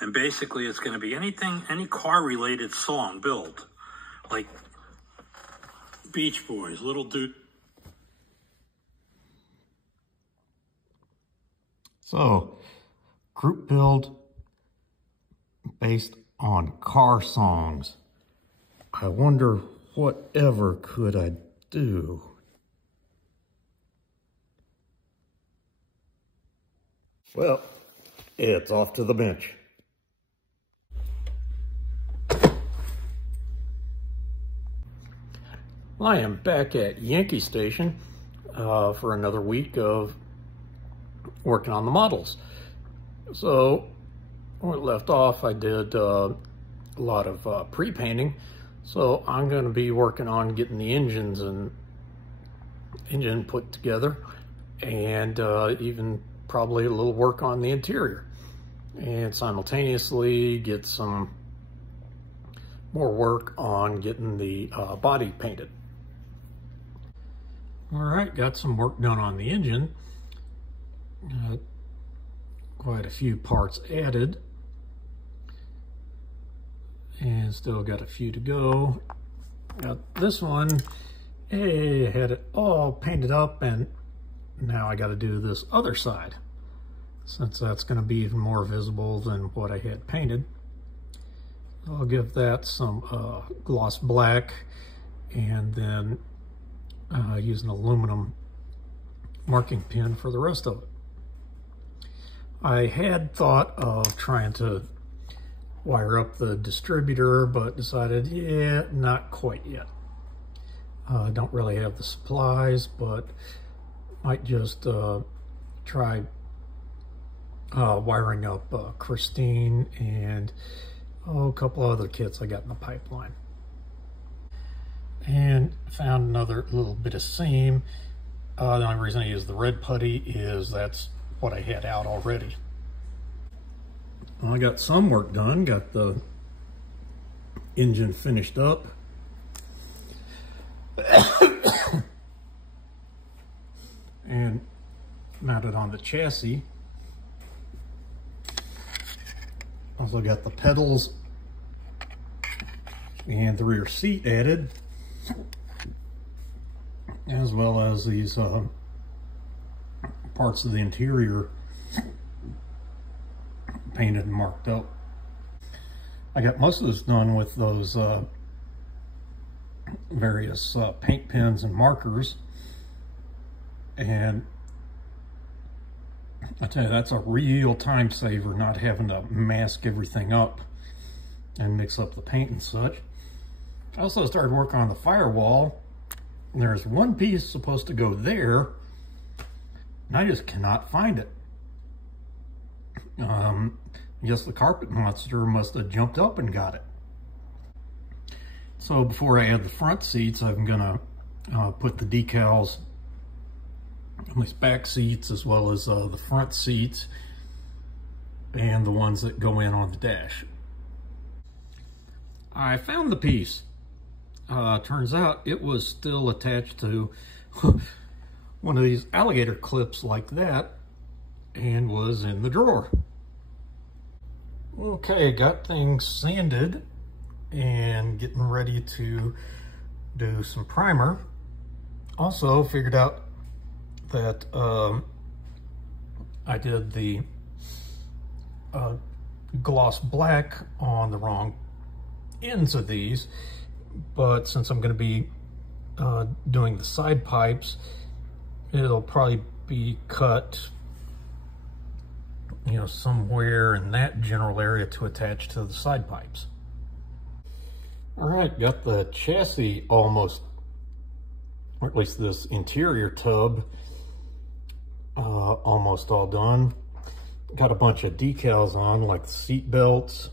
And basically it's going to be anything, any car-related song build, like Beach Boys, Little Dude. So, group build based on car songs. I wonder whatever could I do? Well, it's off to the bench. I am back at Yankee Station for another week of working on the models. So, when we left off, I did a lot of pre-painting. So I'm going to be working on getting the engine put together, and even probably a little work on the interior, and simultaneously get some more work on getting the body painted. All right, got some work done on the engine. Quite a few parts added, and still got a few to go. Got this one, hey, had it all painted up, and now I got to do this other side, since that's going to be even more visible than what I had painted. I'll give that some gloss black, and then use an aluminum marking pin for the rest of it. I had thought of trying to wire up the distributor, but decided, yeah, not quite yet. Don't really have the supplies, but might just try wiring up Christine and a couple other kits I got in the pipeline. And found another little bit of seam. The only reason I use the red putty is that's what I had out already. I got some work done, got the engine finished up. And mounted on the chassis. Also got the pedals and the rear seat added, as well as these parts of the interior painted and marked up. I got most of this done with those various paint pens and markers, and I tell you, that's a real time saver, not having to mask everything up and mix up the paint and such. I also started working on the firewall. There's one piece supposed to go there, and I just cannot find it. I guess the carpet monster must have jumped up and got it. So before I add the front seats, I'm gonna put the decals on these back seats, as well as the front seats and the ones that go in on the dash. I found the piece. Turns out it was still attached to one of these alligator clips like that, and was in the drawer. Okay, got things sanded and getting ready to do some primer. Also figured out that I did the gloss black on the wrong ends of these, but since I'm going to be doing the side pipes, it'll probably be cut, you know, somewhere in that general area to attach to the side pipes. All right, got the chassis almost, or at least this interior tub, almost all done. Got a bunch of decals on, like the seat belts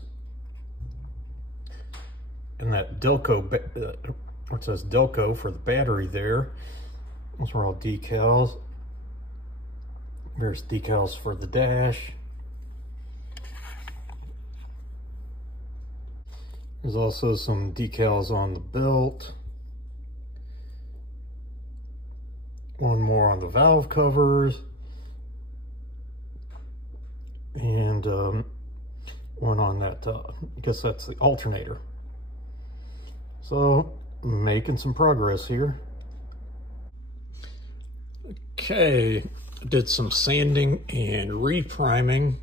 and that Delco, where it says Delco for the battery there. Those are all decals. There's decals for the dash. There's also some decals on the belt. One more on the valve covers. And one on that, I guess that's the alternator. So, making some progress here. Okay, did some sanding and re-priming.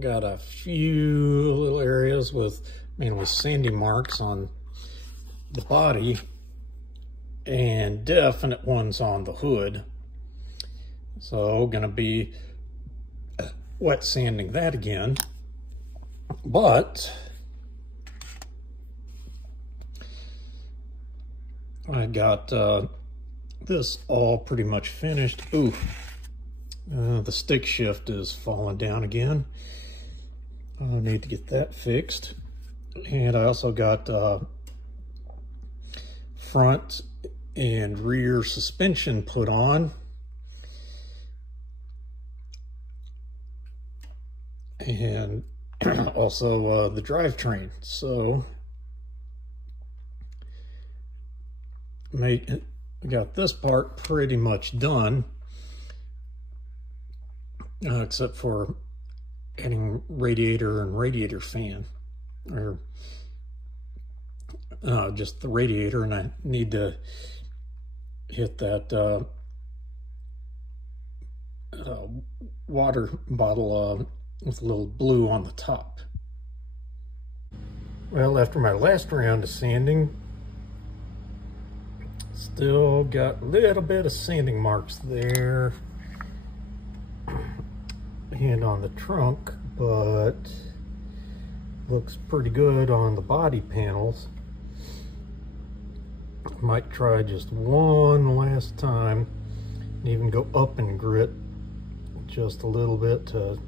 Got a few little areas with mainly sandy marks on the body and definite ones on the hood. So gonna be wet sanding that again. But I got this all pretty much finished. Ooh, the stick shift is falling down again. I need to get that fixed. And I also got front and rear suspension put on. And also the drivetrain. So got this part pretty much done, except for adding radiator and radiator fan, or just the radiator, and I need to hit that water bottle with a little blue on the top. Well, after my last round of sanding, still got a little bit of sanding marks there and on the trunk, but looks pretty good on the body panels. Might try just one last time and even go up in grit just a little bit to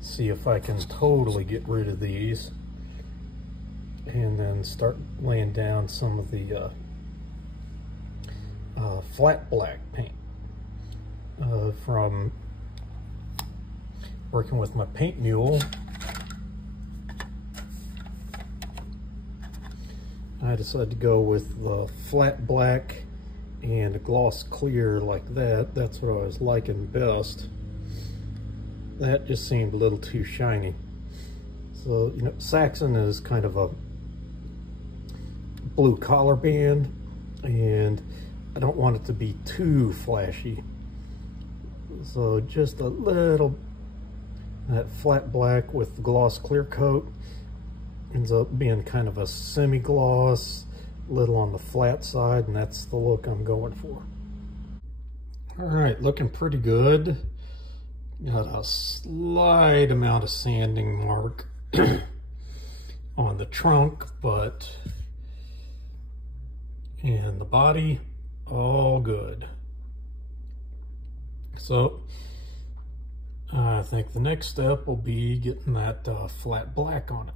see if I can totally get rid of these, and then start laying down some of the flat black paint from working with my paint mule. I decided to go with the flat black and a gloss clear like that. That's what I was liking best. That just seemed a little too shiny. So, you know, Saxon is kind of a blue collar band, and I don't want it to be too flashy. So just a little, that flat black with the gloss clear coat ends up being kind of a semi-gloss, little on the flat side, and that's the look I'm going for. All right, looking pretty good. Got a slight amount of sanding mark on the trunk, but in the body, all good. So I think the next step will be getting that flat black on it.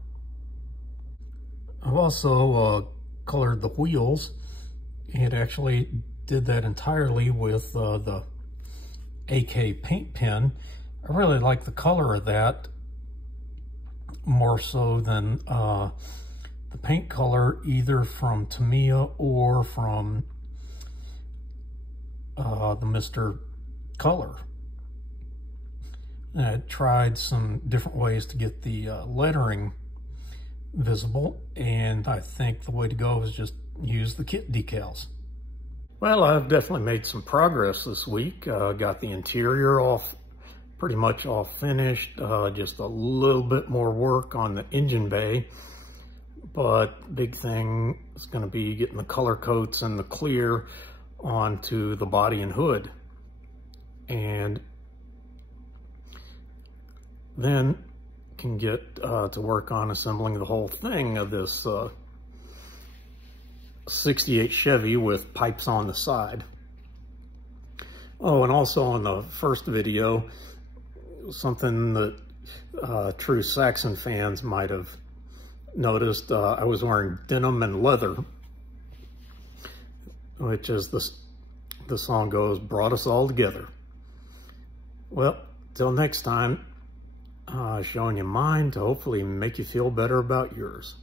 I've also colored the wheels, and actually did that entirely with the AK paint pen. I really like the color of that more so than the paint color, either from Tamiya or from the Mr. Color. And I tried some different ways to get the lettering visible, and I think the way to go is just use the kit decals. Well, I've definitely made some progress this week. Got the interior off, pretty much all finished. Just a little bit more work on the engine bay, but big thing is going to be getting the color coats and the clear onto the body and hood, and then can get to work on assembling the whole thing of this 68 Chevy with pipes on the side. Oh, and also in the first video, something that true Saxon fans might have noticed, I was wearing denim and leather, which, as the song goes, brought us all together. Well, till next time, showing you mine to hopefully make you feel better about yours.